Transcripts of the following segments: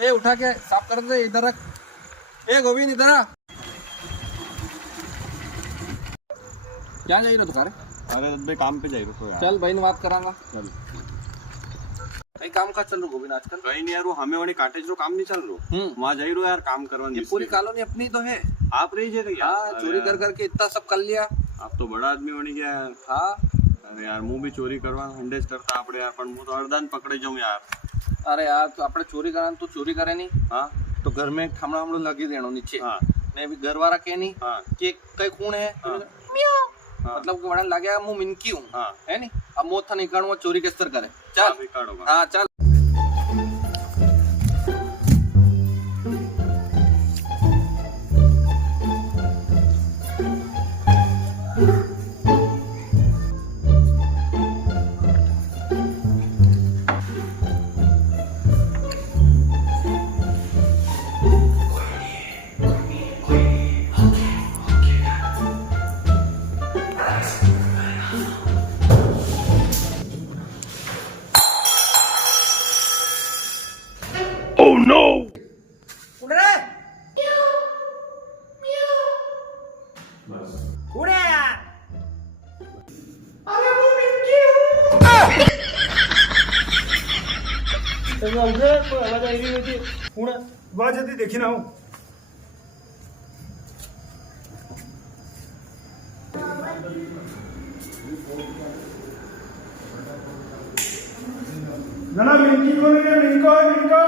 ये उठा के साफ कर दे, इधर रख। ए गोविंद इधर आ। क्या जाइए तू रे? अरे भाई काम पे जाइए तो यार। चल भाई ने बात करांगा। चल भाई काम का चल रहा गोविंद आजकल? कहीं नहीं यार, वो हमें वाली काटेज रो काम नहीं चल रहा। वहाँ जाइए रो यार, काम करवाने। पूरी कॉलोनी अपनी तो है। आप रही जे हाँ, चोरी कर करके इतना सब कर लिया। आप तो बड़ा आदमी बनी गया यार। हाँ अरे यार मुंह भी चोरी करवा हंडेज करता आपड़े यार, पण मुंह तो अर्धान पकड़े जाऊं यार। अरे यार तो अपने चोरी करा तो चोरी करे नहीं। हाँ तो घर में एक थामड़ा हमड़ो लगी देनो नीचे। हाँ ने भी घर वाला के नहीं हाँ कि कई खून है। हाँ। म्याऊ। मतलब कि वड़ा लगे मुंह मिनकी हूँ। हाँ है नहीं, अब मोथा निकालूंगा चोरी किस तरह करे। चल आप ही काटोगा। हाँ चल। उड़ रे उड़े यार अरे वो मिनकी हूँ वाह जल्दी देखी ना हो ना मिनकी को नहीं है मिनको है मिनको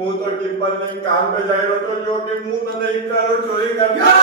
मुंह तो टिप्पल नहीं काम पे जाए तो जो कि मुंह तो नहीं करो चोरी करना